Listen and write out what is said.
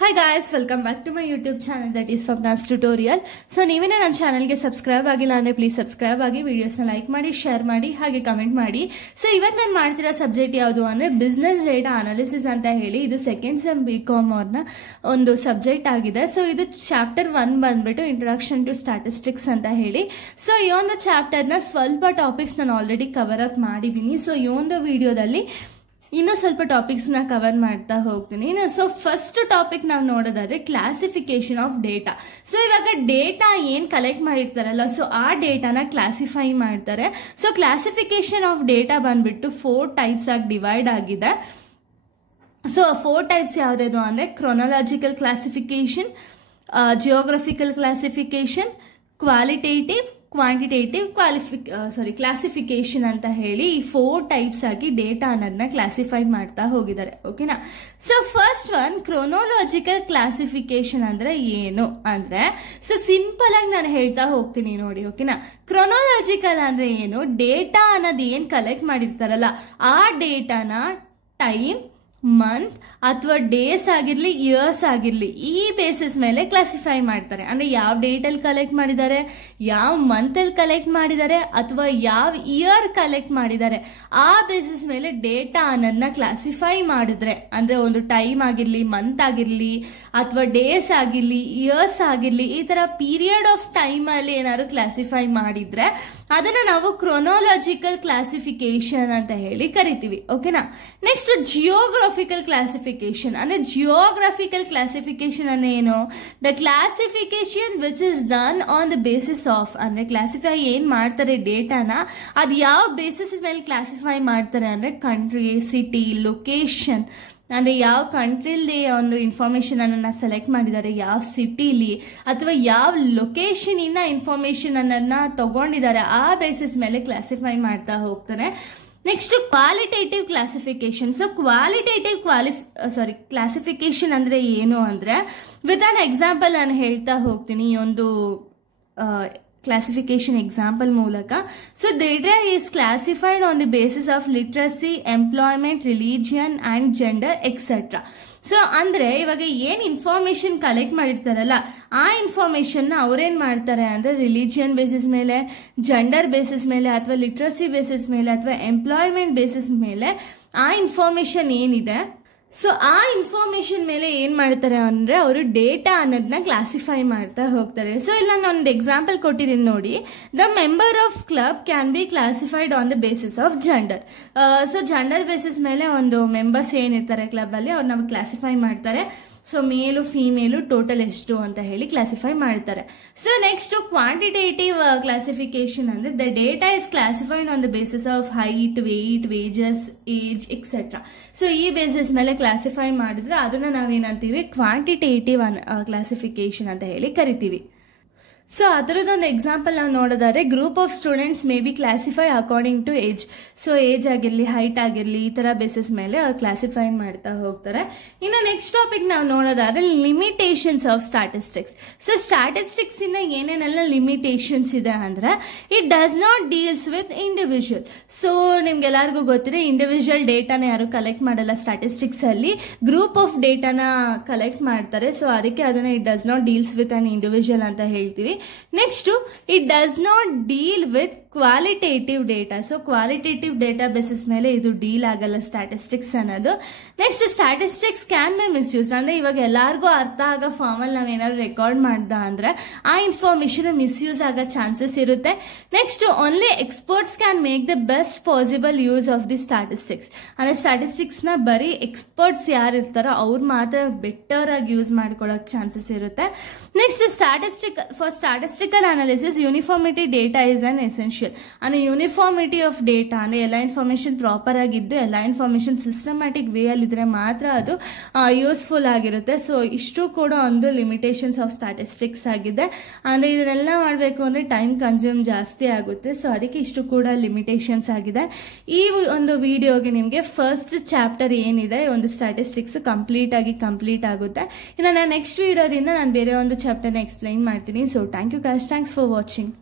Hi guys, welcome back to my YouTube channel that is Swapna's Tutorial. So ನೀವೇನ ನನ್ನ ಚಾನೆಲ್ಗೆ subscribe ಆಗಿಲ್ಲ ಅಂದ್ರೆ ಪ್ಲೀಸ್ ಸಬ್ಸ್ಕ್ರೈಬ್ ಆಗಿ ವಿಡಿಯೋಸ್ನ ಲೈಕ್ ಮಾಡಿ ಶೇರ್ ಮಾಡಿ ಹಾಗೆ ಕಮೆಂಟ್ ಮಾಡಿ. ಸೊ ಇವತ್ತು ನಾನು ಮಾಡ್ತಿರೋ ಸಬ್ಜೆಕ್ಟ್ ಯಾವುದು ಅಂದ್ರೆ ಬಿಸ್ನೆಸ್ ಡೇಟಾ ಅನಾಲಿಸಿಸ್ ಅಂತ ಹೇಳಿ ಇದು ಸೆಕೆಂಡ್ ಸೆಮ್ ಬಿಕಾಮ್ ಅವ್ರನ್ನ ಒಂದು ಸಬ್ಜೆಕ್ಟ್ ಆಗಿದೆ. ಸೊ ಇದು ಚಾಪ್ಟರ್ 1 ಬಂದ್ಬಿಟ್ಟು ಇಂಟ್ರೊಡಕ್ಷನ್ ಟು ಸ್ಟಾಟಿಸ್ಟಿಕ್ಸ್ ಅಂತ ಹೇಳಿ. ಸೊ ಈ ಒಂದು ಚಾಪ್ಟರ್ನ ಸ್ವಲ್ಪ ಟಾಪಿಕ್ಸ್ ನಾನು ಆಲ್ರೆಡಿ ಕವರ್ ಅಪ್ ಮಾಡಿದ್ದೀನಿ. ಸೊ ಈ ಒಂದು ವಿಡಿಯೋದಲ್ಲಿ ಇನ್ನೂ ಸ್ವಲ್ಪ ಟಾಪಿಕ್ಸ್ನ ಕವರ್ ಮಾಡ್ತಾ ಹೋಗ್ತೀನಿ. ಸೊ ಫಸ್ಟ್ ಟಾಪಿಕ್ ನಾವು ನೋಡೋದಾದ್ರೆ ಕ್ಲಾಸಿಫಿಕೇಶನ್ ಆಫ್ ಡೇಟಾ. ಸೊ ಇವಾಗ ಡೇಟಾ ಏನು ಕಲೆಕ್ಟ್ ಮಾಡಿರ್ತಾರಲ್ಲ, ಸೊ ಆ ಡೇಟಾನ ಕ್ಲಾಸಿಫೈ ಮಾಡ್ತಾರೆ. ಸೊ ಕ್ಲಾಸಿಫಿಕೇಶನ್ ಆಫ್ ಡೇಟಾ ಬಂದ್ಬಿಟ್ಟು 4 ಟೈಪ್ಸ್ ಆಗಿ ಡಿವೈಡ್ ಆಗಿದೆ. ಸೊ 4 ಟೈಪ್ಸ್ ಯಾವುದಾದ್ರು ಅಂದರೆ chronological classification, geographical classification, qualitative, quantitative classification ಅಂತ ಹೇಳಿ ಈ 4 ಟೈಪ್ಸ್ ಆಗಿ ಡೇಟಾ ಅನ್ನೋದನ್ನ ಕ್ಲಾಸಿಫೈ ಮಾಡ್ತಾ ಹೋಗಿದ್ದಾರೆ. ಓಕೆನಾ. So first one chronological classification ಅಂದ್ರೆ ಏನು ಅಂದ್ರೆ, ಸೊ ಸಿಂಪಲ್ ಆಗಿ ನಾನು ಹೇಳ್ತಾ ಹೋಗ್ತೀನಿ ನೋಡಿ. ಓಕೆನಾ. ಕ್ರೊನಾಲಜಿಕಲ್ ಅಂದ್ರೆ ಏನು, ಡೇಟಾ ಅನ್ನೋದು ಏನ್ ಕಲೆಕ್ಟ್ ಮಾಡಿರ್ತಾರಲ್ಲ ಆ ಡೇಟಾನ ಟೈಮ್, ಮಂತ್ ಅಥವಾ ಡೇಸ್ ಆಗಿರ್ಲಿ, ಇಯರ್ಸ್ ಆಗಿರ್ಲಿ, ಈ ಬೇಸಿಸ್ ಮೇಲೆ ಕ್ಲಾಸಿಫೈ ಮಾಡ್ತಾರೆ. ಅಂದ್ರೆ ಯಾವ ಡೇಟಲ್ಲಿ ಕಲೆಕ್ಟ್ ಮಾಡಿದ್ದಾರೆ, ಯಾವ ಮಂತ್ ಅಲ್ಲಿ ಕಲೆಕ್ಟ್ ಮಾಡಿದ್ದಾರೆ ಅಥವಾ ಯಾವ ಇಯರ್ ಕಲೆಕ್ಟ್ ಮಾಡಿದ್ದಾರೆ ಆ ಬೇಸಿಸ್ ಮೇಲೆ ಡೇಟಾ ಅನ್ನೋದನ್ನ ಕ್ಲಾಸಿಫೈ ಮಾಡಿದ್ರೆ, ಅಂದ್ರೆ ಒಂದು ಟೈಮ್ ಆಗಿರ್ಲಿ, ಮಂತ್ ಆಗಿರ್ಲಿ ಅಥವಾ ಡೇಸ್ ಆಗಿರ್ಲಿ, ಇಯರ್ಸ್ ಆಗಿರ್ಲಿ, ಈ ತರ ಪೀರಿಯಡ್ ಆಫ್ ಟೈಮ್ ಅಲ್ಲಿ ಏನಾದ್ರು ಕ್ಲಾಸಿಫೈ ಮಾಡಿದ್ರೆ ಅದನ್ನ ನಾವು ಕ್ರೊನಾಲಜಿಕಲ್ ಕ್ಲಾಸಿಫಿಕೇಶನ್ ಅಂತ ಹೇಳಿ ಕರಿತೀವಿ. ಓಕೆನಾ. ನೆಕ್ಸ್ಟ್ ಜಿಯೋಗ್ರಫಿಕಲ್ ಕ್ಲಾಸಿಫಿಕೇಶನ್ ಅಂದ್ರೆ ಜಿಯೋಗ್ರಫಿಕಲ್ ಕ್ಲಾಸಿಫಿಕೇಶನ್ ಅಂದ್ರೆ ಏನು, the classification which is done on the basis of, ಅಂದ್ರೆ ಕ್ಲಾಸಿಫೈ ಏನ್ ಮಾಡ್ತಾರೆ ಡೇಟಾನ ಅದು ಯಾವ ಬೇಸಿಸ್ ಮೇಲೆ ಕ್ಲಾಸಿಫೈ ಮಾಡ್ತಾರೆ ಅಂದ್ರೆ ಕಂಟ್ರಿ, ಸಿಟಿ, ಲೊಕೇಶನ್, ಅಂದ್ರೆ ಯಾವ ಕಂಟ್ರಿಲಿ ಒಂದು ಇನ್ಫಾರ್ಮೇಶನ್ ಅನ್ನ ಸೆಲೆಕ್ಟ್ ಮಾಡಿದ್ದಾರೆ, ಯಾವ ಸಿಟಿಲಿ ಅಥವಾ ಯಾವ ಲೊಕೇಶನ್ ಇಂದ ಇನ್ಫಾರ್ಮೇಶನ್ ಅನ್ನನ್ನ ತಗೊಂಡಿದ್ದಾರೆ ಆ ಬೇಸಿಸ್ ಮೇಲೆ ಕ್ಲಾಸಿಫೈ ಮಾಡ್ತಾ ಹೋಗ್ತಾರೆ. Next qualitative classification. So qualitative classification ಅಂದ್ರೆ ಏನು ಅಂದ್ರೆ, ವಿತ್ ಆನ್ ಎಕ್ಸಾಂಪಲ್ ನಾನು ಹೇಳ್ತಾ ಹೋಗ್ತೀನಿ ಈ ಒಂದು ಕ್ಲಾಸಿಫಿಕೇಶನ್ ಎಕ್ಸಾಂಪಲ್ ಮೂಲಕ. So data is classified on the basis of literacy, employment, religion and gender etcetera. So ಅಂದ್ರೆ ಇವಾಗ ಏನ್ ಇನ್ಫಾರ್ಮೇಶನ್ ಕಲೆಕ್ಟ್ ಮಾಡಿರ್ತಾರಲ್ಲ ಆ ಇನ್ಫಾರ್ಮೇಶನ್ ಅವ್ರೇನ್ ಮಾಡ್ತಾರೆ ಅಂದ್ರೆ ರಿಲಿಜಿಯನ್ ಬೇಸಿಸ್ ಮೇಲೆ, ಜೆಂಡರ್ ಬೇಸಿಸ್ ಮೇಲೆ ಅಥವಾ ಲಿಟ್ರಸಿ ಬೇಸಿಸ್ ಮೇಲೆ ಅಥವಾ ಎಂಪ್ಲಾಯ್ಮೆಂಟ್ ಬೇಸಿಸ್ ಮೇಲೆ ಆ ಇನ್ಫಾರ್ಮೇಶನ್ ಏನಿದೆ ಸೊ ಆ ಇನ್ಫಾರ್ಮೇಶನ್ ಮೇಲೆ ಏನ್ ಮಾಡ್ತಾರೆ ಅಂದ್ರೆ ಅವರು ಡೇಟಾ ಅನ್ನೋದನ್ನ ಕ್ಲಾಸಿಫೈ ಮಾಡ್ತಾ ಹೋಗ್ತಾರೆ. ಸೊ ಇಲ್ಲ ನಾನು ಒಂದು ಎಕ್ಸಾಂಪಲ್ ಕೊಟ್ಟಿದ್ದೀನಿ ನೋಡಿ. The member of club can be classified on the basis of gender. So gender basis ಮೇಲೆ ಒಂದು ಮೆಂಬರ್ಸ್ ಏನಿರ್ತಾರೆ ಕ್ಲಬ್ ಅಲ್ಲಿ ಅವ್ರು ನಮ್ಗೆ ಕ್ಲಾಸಿಫೈ ಮಾಡ್ತಾರೆ. ಸೊ ಮೇಲು, ಫೀಮೇಲು, ಟೋಟಲ್ ಎಷ್ಟು ಅಂತ ಹೇಳಿ ಕ್ಲಾಸಿಫೈ ಮಾಡ್ತಾರೆ. ಸೊ ನೆಕ್ಸ್ಟ್ ಕ್ವಾಂಟಿಟೇಟಿವ್ ಕ್ಲಾಸಿಫಿಕೇಶನ್ ಅಂದ್ರೆ the data is classified on the basis of height, weight, wages, age etcetera. So ಈ ಬೇಸಿಸ್ ಮೇಲೆ ಕ್ಲಾಸಿಫೈ ಮಾಡಿದ್ರೆ ಅದನ್ನ ನಾವೇನಂತೀವಿ ಕ್ವಾಂಟಿಟೇಟಿವ್ ಕ್ಲಾಸಿಫಿಕೇಶನ್ ಅಂತ ಹೇಳಿ ಕರಿತೀವಿ. ಸೊ ಅದರದೊಂದು ಎಕ್ಸಾಂಪಲ್ ನಾವು ನೋಡೋದಾದ್ರೆ group of students may be classify according to age. So age ಆಗಿರಲಿ, ಹೈಟ್ ಆಗಿರಲಿ, ಈ ತರ ಬೇಸಿಸ್ ಮೇಲೆ ಕ್ಲಾಸಿಫೈ ಮಾಡ್ತಾ ಹೋಗ್ತಾರೆ. ಇನ್ನು ನೆಕ್ಸ್ಟ್ ಟಾಪಿಕ್ ನಾವು ನೋಡೋದಾದ್ರೆ limitations of statistics. So statistics ಇಂದ ಏನೇನೆಲ್ಲ ಲಿಮಿಟೇಷನ್ಸ್ ಇದೆ ಅಂದ್ರೆ, it does not deals with individual. So ನಿಮ್ಗೆಲ್ಲರಿಗೂ ಗೊತ್ತಿದೆ ಇಂಡಿವಿಜುವಲ್ ಡೇಟಾನ ಯಾರು ಕಲೆಕ್ಟ್ ಮಾಡಲ್ಲ ಸ್ಟಾಟಿಸ್ಟಿಕ್ಸ್ ಅಲ್ಲಿ, ಗ್ರೂಪ್ ಆಫ್ ಡೇಟಾನ ಕಲೆಕ್ಟ್ ಮಾಡ್ತಾರೆ. ಸೊ ಅದಕ್ಕೆ ಅದನ್ನ it does not deals with an individual ಅಂತ ಹೇಳ್ತೀವಿ. Next it does not deal with qualitative data. So qualitative data basis ಮೇಲೆ ಇದು ಡೀಲ್ ಆಗಲ್ಲ ಸ್ಟಾಟಿಸ್ಟಿಕ್ಸ್ ಅನ್ನೋದು. Next statistics can be misuse. ಅಂದ್ರೆ ಇವಾಗ ಎಲ್ಲಾರ್ಗೂ ಅರ್ಥ ಆಗೋ ಫಾರ್ಮ್ ಅಲ್ಲಿ ನಾವೇನಾದ್ರು ರೆಕಾರ್ಡ್ ಮಾಡ್ದ ಅಂದ್ರೆ ಆ ಇನ್ಫಾರ್ಮೇಶನ್ ಮಿಸ್ಯೂಸ್ ಆಗೋ ಚಾನ್ಸಸ್ ಇರುತ್ತೆ. Next only experts can make the best possible use of the statistics. ಅಂದ್ರೆ ಸ್ಟಾಟಿಸ್ಟಿಕ್ಸ್ ನ ಬರೀ ಎಕ್ಸ್ಪರ್ಟ್ಸ್ ಯಾರು ಇರ್ತಾರೋ ಅವ್ರು ಮಾತ್ರ ಬೆಟರ್ ಆಗಿ ಯೂಸ್ ಮಾಡ್ಕೊಳ್ಳೋಕೆ ಚಾನ್ಸಸ್ ಇರುತ್ತೆ. Next statistical analysis uniformity data is an essential. ಅಂದ್ರೆ ಯೂನಿಫಾರ್ಮಿಟಿ ಆಫ್ ಡೇಟಾ ಅಂದ್ರೆ ಎಲ್ಲ ಇನ್ಫಾರ್ಮೇಶನ್ ಪ್ರಾಪರ್ ಆಗಿದ್ದು ಎಲ್ಲ ಇನ್ಫಾರ್ಮೇಶನ್ ಸಿಸ್ಟಮ್ಯಾಟಿಕ್ ವೇ ಅಲ್ಲಿ ಇದ್ರೆ ಮಾತ್ರ ಅದು ಯೂಸ್ಫುಲ್ ಆಗಿರುತ್ತೆ. ಸೊ ಇಷ್ಟು ಕೂಡ ಒಂದು ಲಿಮಿಟೇಷನ್ಸ್ ಆಫ್ ಸ್ಟಾಟಿಸ್ಟಿಕ್ಸ್ ಆಗಿದೆ. ಅಂದ್ರೆ ಇದನ್ನೆಲ್ಲ ಮಾಡಬೇಕು ಅಂದ್ರೆ ಟೈಮ್ ಕನ್ಸ್ಯೂಮ್ ಜಾಸ್ತಿ ಆಗುತ್ತೆ. ಸೊ ಅದಕ್ಕೆ ಇಷ್ಟು ಕೂಡ ಲಿಮಿಟೇಷನ್ಸ್ ಆಗಿದೆ. ಈ ಒಂದು ವಿಡಿಯೋಗೆ ನಿಮಗೆ ಫಸ್ಟ್ ಚಾಪ್ಟರ್ ಏನಿದೆ ಒಂದು ಸ್ಟಾಟಿಸ್ಟಿಕ್ಸ್ ಕಂಪ್ಲೀಟ್ ಆಗುತ್ತೆ. ಇನ್ನು ನಾನು ನೆಕ್ಸ್ಟ್ ವಿಡಿಯೋದಿಂದ ನಾನು ಬೇರೆ ಒಂದು ಚಾಪ್ಟರ್ನ ಎಕ್ಸ್ಪ್ಲೈನ್ ಮಾಡ್ತೀನಿ. So thank you guys, thanks for watching.